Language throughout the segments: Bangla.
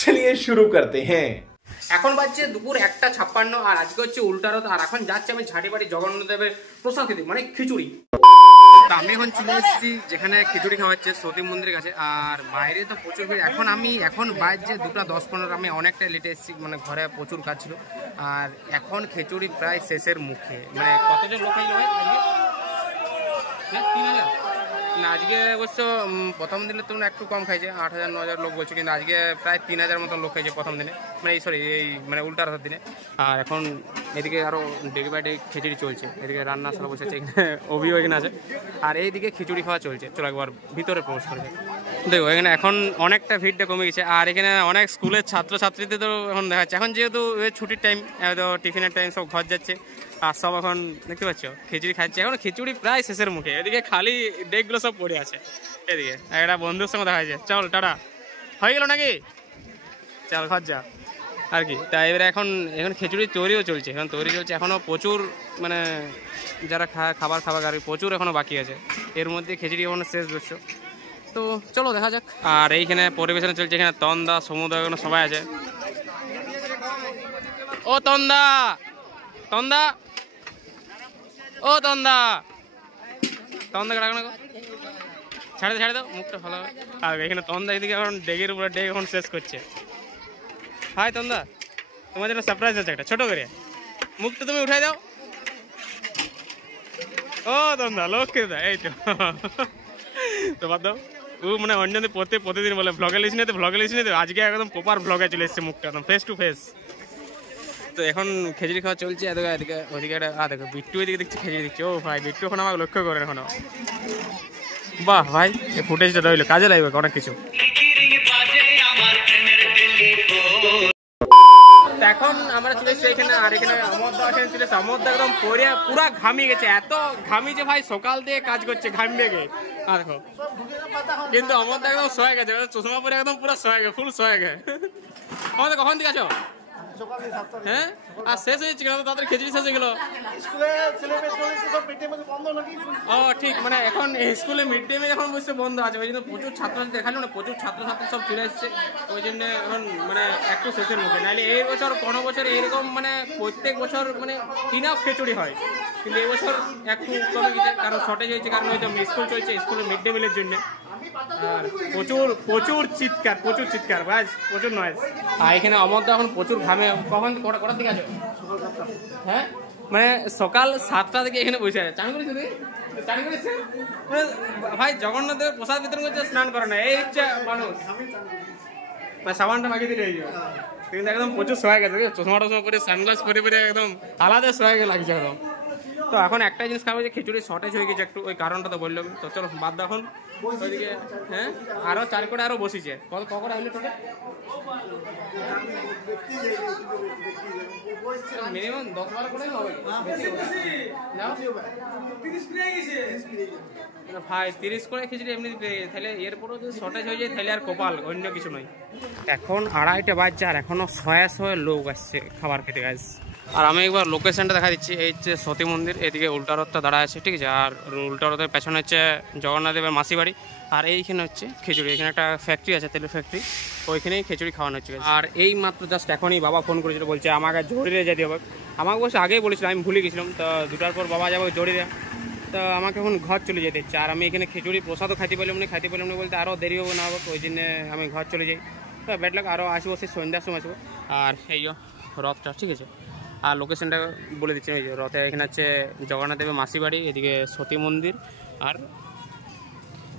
चलिए शुरू करते हैं। এখন বাজছে দুপুর 1:56 আর আজকে হচ্ছে উল্টা রথ। আর এখন যাচ্ছে আমি ঝাঁটিবাড়ি জগন্নাথদেবের প্রসাদ খেতে, মানে খিচুড়ি। আমি এখন চলে এসেছি যেখানে খিচুড়ি খাওয়াচ্ছে সতী মন্দিরের কাছে। আর বাইরে তো প্রচুর ভিড়। এখন বাজছে 2:10-15। আমি অনেকটা লেটে এসেছি, মানে ঘরে প্রচুর কাজ ছিল। আর এখন খিচুড়ি প্রায় শেষের মুখে। মানে কতজন লোক হইল ভাই আজকে? 3000 না, আজকে অবশ্য প্রথম দিনে তো একটু কম খাইছে, 8000-9000 লোক বলছে, কিন্তু আজকে প্রায় 3000 মতন লোক খাইছে প্রথম দিনে, মানে এই মানে উল্টা রথের দিনে। আর এখন এদিকে আরও ডেলি বাই ডে খিচুড়ি চলছে। এদিকে রান্না সব বসেছে, এখানে অভিও এখানে আছে। আর এইদিকে খিচুড়ি খাওয়া চলছে। চলো একবার ভিতরে প্রবেশ করেছে। দেখো এখানে এখন অনেকটা ভিড়টা কমে গেছে। আর এখানে অনেক স্কুলের ছাত্রছাত্রীদের তো এখন দেখা যাচ্ছে। এখন যেহেতু ছুটির টাইম, টিফিনের টাইম, সব ঘর যাচ্ছে। আর সব এখন দেখতে পাচ্ছ খিচুড়ি খাচ্ছে। এখন খিচুড়ি প্রায় শেষের মুখে। এদিকে খালি ডেকগুলো সব পড়ে আছে। এদিকে একটা বন্ধুর সঙ্গে দেখা যাচ্ছে। চল টাটা, হয়ে গেল নাকি? চল ঘর যা আর কি। তা এবারে এখন খিচুড়ি তৈরিও চলছে। এখন তৈরি চলছে এখনও প্রচুর, মানে যারা খাবার আর প্রচুর এখনও বাকি আছে। এর মধ্যে খিচুড়ি এখনও শেষ দৃশ্য। তো চলো দেখা যাক। আর এইখানে পরিবেশন চলছে। এখানে তন্দা, সমুদ্র, এখানে সবাই আছে। ও তন্দা, তন্দা, ও তন্দা, তন্দাকে ডাক না, ছাড়ে দাও, মুখটা ভালো হবে। আর এখানে তন্দা এদিকে এখন ডেগের উপরে ডেগ এখন শেষ করছে। হাই তন্দা, তোমার জন্য সারপ্রাইজ আছে একটা ছোট করে। মুখটা তুমি উঠাই দাও। ও তন্দা লোককে দা, এই তো বাদ দাও। ও মানে অন্যদের প্রতিদিন বলে ভ্লগে লিস নিতে আজকে একদম প্রপার ভ্লগে চলে এসছে, মুখটা একদম ফেস টু ফেস। তো এখন খিচুড়ি খাওয়া চলছে। এদিকে ওদিকে দেখো বিট্টু এদিকে দেখছি খিচুড়ি দিচ্ছে। ও ভাই, বিট্টু এখন আমাকে লক্ষ্য করে এখনো। বাহ ভাই, এই ফুটেজটা রইলো, কাজে লাগবে অনেক কিছু। এখন আমরা চলে এসেছি এখানে। আর এখানে অমরদা এখানে চলে এসেছে। অমরদা একদম পুরা ঘামিয়ে গেছে, এত ঘামিয়েছে ভাই, সকাল দিয়ে কাজ করছে ঘামিয়ে গে। আর দেখো কিন্তু অমরদা একদম সয়ে গেছে, চশমা পরে একদম পুরো সয়ে গে, ফুল সয়ে গে। আমাদের কখন দিকে আছো? হ্যাঁ, আর শেষ হয়েছে কেন তাদের খিচুড়ি শেষ হয়ে গেল? ও ঠিক, মানে এখন স্কুলে মিড ডে মিল এখন বসে বন্ধ আছে। ওই জন্য প্রচুর ছাত্রছাত্রী দেখালো না, প্রচুর ছাত্রছাত্রী সব ফিরে এসছে। ওই জন্য এখন মানে একটু শেষের মুখে। নাহলে এই বছর কোনো বছর এরকম মানে প্রত্যেক বছর মানে তিনাফ খিচুড়ি হয়, কিন্তু এই বছর একটু কমে গেছে, কারণ শর্টেজ হয়েছে। কারণ হয়তো স্কুল চলছে, স্কুলে মিড ডে মিলের জন্য। আর প্রচুর চিৎকার বাস, প্রচুর নয়েজ। আর এখানে অমরদা এখন প্রচুর ঘামে। কখন কটার দিকে আছে? হ্যাঁ, মানে সকাল 7টা থেকে এখানে বসে আছে। চান করেছে ভাই, জগন্নাথের প্রসাদ বিতরণ করছে, স্নান করে না। এই হচ্ছে মানুষ, সাবানটা মাখিয়ে দিলে কিন্তু একদম প্রচুর সহায় গেছে। চশমা টশমা পরে, সানগ্লাস পরে একদম আলাদা সহায় লাগছে একদম। তো এখন একটাই জিনিস খাবো যে খিচুড়ি শর্টেজ হয়ে গেছে একটু, ওই কারণটা তো বললাম। তো চলো বাদ দাও এখন। ওইদিকে হ্যাঁ আরো 4 কোটা আরো বসিছে। কটা হইলো টোটাল? মিনিমাম 10-12 কোটাই হবে ভাই। 30 করে খিচুড়ি এমনি পেয়ে যায়, তাহলে এরপরও যদি শর্টেজ হয়ে যায় তাহলে আর কপাল, অন্য কিছু নয়। এখন 2:30 বাজছে আর এখনো শয়ে লোক আসছে খাবার খেতে গাইস। আর আমি একবার লোকেশনটা দেখা দিচ্ছি। এই হচ্ছে সতী মন্দির, এদিকে উল্টা রথটা দাঁড়ায় আছে, ঠিক আছে। আর উল্টা রথের পেছনে হচ্ছে জগন্নাথদেবের মাসি বাড়ি। আর এইখানে হচ্ছে খিচুড়ি, এখানে একটা ফ্যাক্টরি আছে, তেলের ফ্যাক্টরি, ওইখানেই খিচুড়ি খাওয়ানো হচ্ছে। আর এই মাত্র জাস্ট এখনই বাবা ফোন করেছিল, বলছে আমাকে জড়িয়ে যেতে হবে। আমাকে বলছে আগেই বলেছিল, আমি ভুলে গেছিলাম। তো 2টার পর বাবা যাবো জড়িয়ে। তো আমাকে এখন ঘর চলে যেতে ইচ্ছে। আর আমি এখানে খিচুড়ি প্রসাদও খাইতে পারলাম না বলতে আরও দেরি হবে না হবে, ওই জন্য আমি ঘর চলে যাই। তো ব্যাড লাক, আরও আসবো সেই সন্ধ্যার সময় আসবো। আর এই রথটা, ঠিক আছে। আর লোকেশনটা বলে দিচ্ছি, এই যে রথে এখানে হচ্ছে জগন্নাথদেবের মাসি বাড়ি, এদিকে সতী মন্দির, আর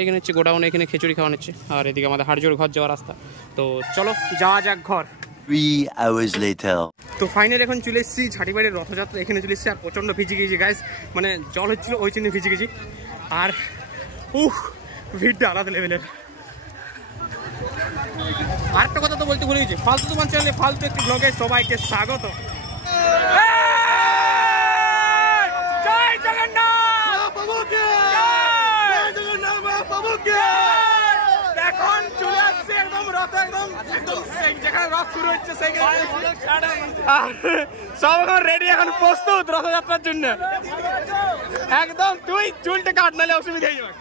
এখানে হচ্ছে গোডাউন, এখানে খিচুড়ি খাওয়ানো হচ্ছে। আর এদিকে আমাদের হাড়জোড় ঘর যাওয়ার রাস্তা। তো চলো যাওয়া যাক ঘর। 3 hours later. তো ফাইনালি এখন চলে এসেছি ঝাঁটিবাড়ির রথযাত্রা, এখানে চলে এসেছি। আর প্রচণ্ড ভিজে গেছি গাইস, মানে জল হচ্ছিল ওই জন্য ভিজে গেছি। আর ভিড়টা আলাদা লেভেলের। আরেকটা কথা তো বলতে ভুলে গেছি, ফালতু তোমার চ্যানেলে ফালতু একটি ব্লগে সবাইকে স্বাগত। জয় জগন্নাথ, এখন চলে আসছে একদম রথ, একদম যেখানে রথ শুরু হচ্ছে সেইখানে সব এখন রেডি, এখন প্রস্তুত রথযাত্রার জন্য। একদম তুই চুলটা কাট, নাহলে অসুবিধা হয়ে যাবে।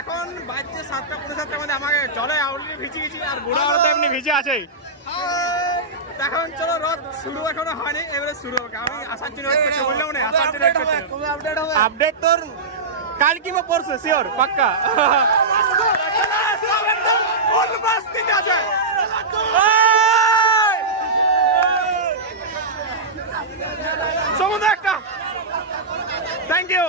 এখন বাজছে 7:57 মধ্যে আমাকে জলে অলরেডি ভিজে গেছি আর বুড়া ওরা তো এমনি ভিজে আছেই। এখন চলো রথ শুরু এখনো হয়নি, এবারে শুরু হবে। আমি আসার জন্য ওয়েট করছি, বললাম না আসার জন্য ওয়েট করছি। কবে আপডেট হবে? আপডেট তোর কাল কি বা পরশু শিওর পাক্কা। ফুল বাস দিতে আছে। সমুদ্র একটা থ্যাংক ইউ।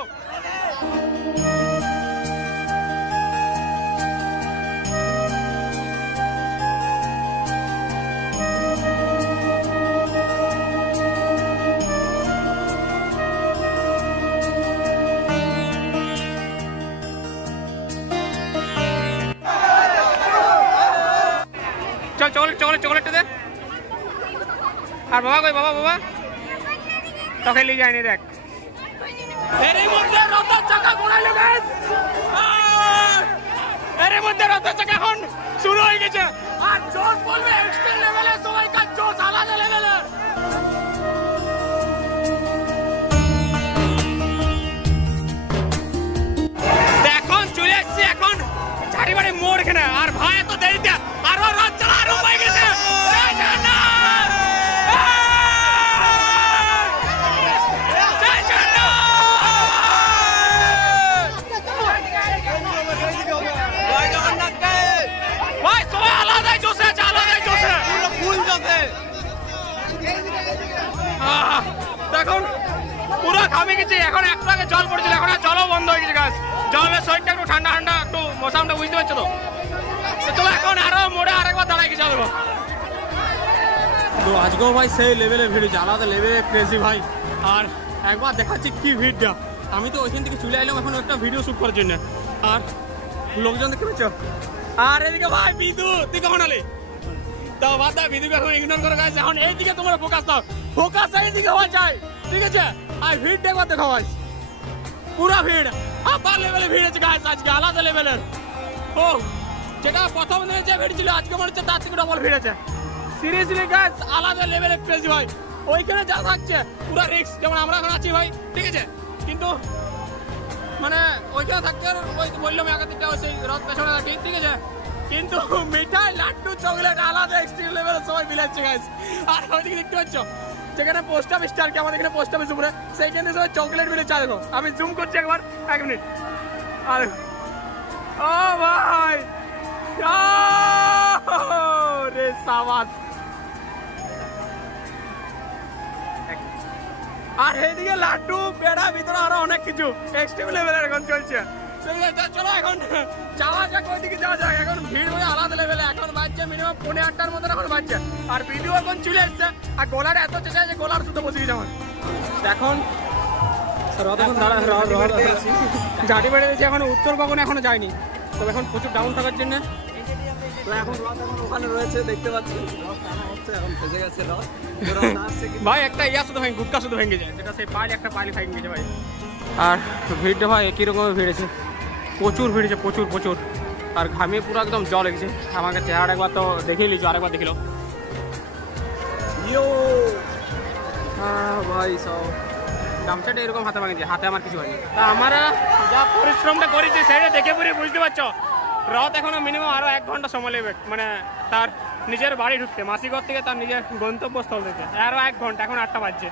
চল চকলেট দে। আর বাবা কই? বাবা তোকে নিয়ে যায়নি দেখ। এর মধ্যে রথের চাকা ঘোরাইলো গাইস, এর মধ্যে রথের চাকা এখন শুরু হয়ে গেছে। আর জোশ বলবে এক্সট্রিম লেভেলে, সবাইকার জোশ আলাদা লেভেলের। এখন চলে আসছি এখন ঝাড়িবাড়ি মোড় এখানে। আর ভাই এত দেরিতে আরো রথ চালা আরো হয়ে গেছে। এখন পুরো ঘামে গেছে, এখন একটু আগে জল পড়েছিল, এখন আর জলও বন্ধ হয়ে গেছে গাছ। জলের শরীরটা একটু ঠান্ডা ঠান্ডা, একটু মৌসামটা বুঝতে পারছো তো। চলো এখন আরো মোড়ে আরেকবার দাঁড়াই গেছে যাবো। তো আজকেও ভাই সেই লেভেলে ভিড় হয়েছে, আলাদা লেভেলে ক্রেজি ভাই। আর একবার দেখাচ্ছি কি ভিড়টা। আমি তো ওইখান থেকে চলে এলাম এখন একটা ভিডিও শুট করার জন্য। আর লোকজন দেখতে পাচ্ছ। আর এদিকে ভাই বিদু, তুই কখন আলি? তো বাদ বিদুকে এখন ইগনোর করে গেছে। এখন এইদিকে তোমরা ফোকাস দাও, ফোকাস এইদিকে হওয়া চাই, ঠিক আছে? আর ভিড় দেখবার দেখো ভাই, পুরা ভিড় আপার লেভেলে ভিড় আছে গাইস, আজকে আলাদা লেভেলের। ও যেটা প্রথম দিনে যে ভিড় ছিল আজকে মনে হচ্ছে তার থেকে ডবল ভিড় আছে। সিরিয়াসলি গাইস আলাদা লেভেলের ক্রেজি ভাই। ওইখানে যা থাকছে পুরা রিস্ক, যেমন আমরা এখন আছি ভাই, ঠিক আছে? কিন্তু মানে ওইখানে থাকতে ওই বললাম একাধিকটা সেই রথ পেছনে থাকি, ঠিক আছে? কিন্তু মিঠাই লাড্ডু চকলেট আলাদা এক্সট্রিম লেভেলের সবাই মিলাচ্ছে গাইস। আর ওইদিকে দেখতে পাচ্ছ যেখানে পোস্ট অফিস স্টার, কি আমাদের এখানে পোস্ট অফিস উপরে, সেইখানে সবাই চকলেট মিলে চা। দেখো আমি জুম করছি একবার, 1 মিনিট। আর ও ভাই রে সাবাস। আর এইদিকে লাড্ডু পেড়া ভিতরে আরো অনেক কিছু এক্সট্রিম লেভেলের এখন চলছে। চলো এখন যাওয়া যাক, ওইদিকে যাওয়া যাক। এখন ভিড় হয়ে আলাদা লেভেলে। এখন বাজছে মিনিমাম 8:45 মতন এখন বাজছে। আর ভিডিও এখন চলে এসছে। আর গোলার এত চেঁচা যে গোলার শুধু বসে গেছে আমার। এখন রথ এখন ঝাঁটি বেড়ে গেছে, এখন উত্তর ভবনে এখনো যায়নি। তবে এখন প্রচুর ডাউন থাকার জন্য এখন রথ এখন ওখানে রয়েছে, দেখতে পাচ্ছি এখন ভেজে গেছে রথ। ভাই একটা ইয়া শুধু ভেঙে, গুটকা শুধু ভেঙে যায়, যেটা সেই পাইল একটা পাইলে ভেঙে গেছে ভাই। আর ভিড়টা ভাই একই রকমের ভিড়েছে, প্রচুর ভিড়েছে, প্রচুর। আর ঘামিয়ে পুরো একদম জল লেগেছে। আমাকে চেহারা একবার তো দেখেই লিখছো, আরেকবার দেখিল ভাই। সব গামছাটা এরকম হাতে ভাঙেছে, হাতে আমার কিছু হয়নি। তা আমরা যা পরিশ্রমটা করেছি সেটা দেখে পুরো বুঝতে পারছো। রথ এখনো মিনিমাম আরো 1 ঘন্টা সময় লাগবে, মানে তার নিজের বাড়ি ঢুকতে, মাসিঘর থেকে তার নিজের গন্তব্যস্থল থেকে আরো 1 ঘন্টা। এখন 8টা বাজছে।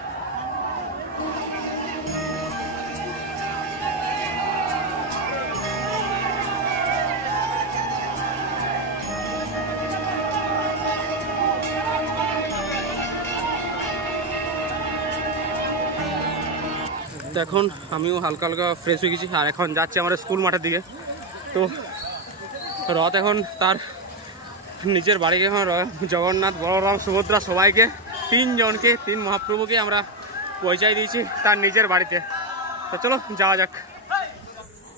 তো এখন আমিও হালকা হালকা ফ্রেশ হয়ে গেছি। আর এখন যাচ্ছি আমরা স্কুল মাঠের দিকে। তো রথ এখন তার নিজের বাড়িকে এখন জগন্নাথ, বলরাম, সুভদ্রা সবাইকে 3 জনকে 3 মহাপ্রভুকে আমরা পৌঁছাই দিয়েছি তার নিজের বাড়িতে। তো চলো যাওয়া যাক।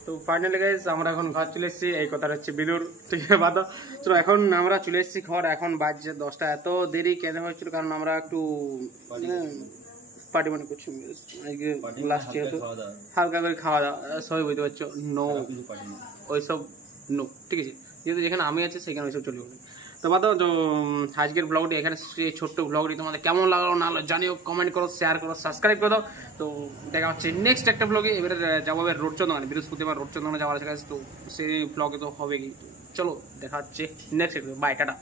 তো ফাইনালি গাইস আমরা এখন ঘর চলে এসেছি। এই কথাটা হচ্ছে বিদুর, ঠিক আছে বাদ। চলো এখন আমরা চলে এসেছি ঘর। এখন বাজছে 10টা। এত দেরি কেন হয়েছিল কারণ আমরা একটু পার্টি মানে করছি লাস্ট যেহেতু হালকা করে খাওয়া দাওয়া, সবাই বুঝতে পারছো। নো ওইসব নো, ঠিক আছে? যেহেতু যেখানে আমি আছি সেখানে ওইসব চলবে না। তো বাদ আজকের ব্লগটি এখানে এই ছোট্ট ব্লগটি তোমাদের কেমন লাগলো না হলো জানিও, কমেন্ট করো, শেয়ার করো, সাবস্ক্রাইব করে দাও। তো দেখা হচ্ছে নেক্সট একটা ব্লগে। এবারে যাবো রোডচন্দন, বৃহস্পতিবার রোডচন্দনে যাওয়ার আছে, তো সেই ব্লগে তো হবে কি। চলো দেখা হচ্ছে নেক্সট, বাই, টাটা।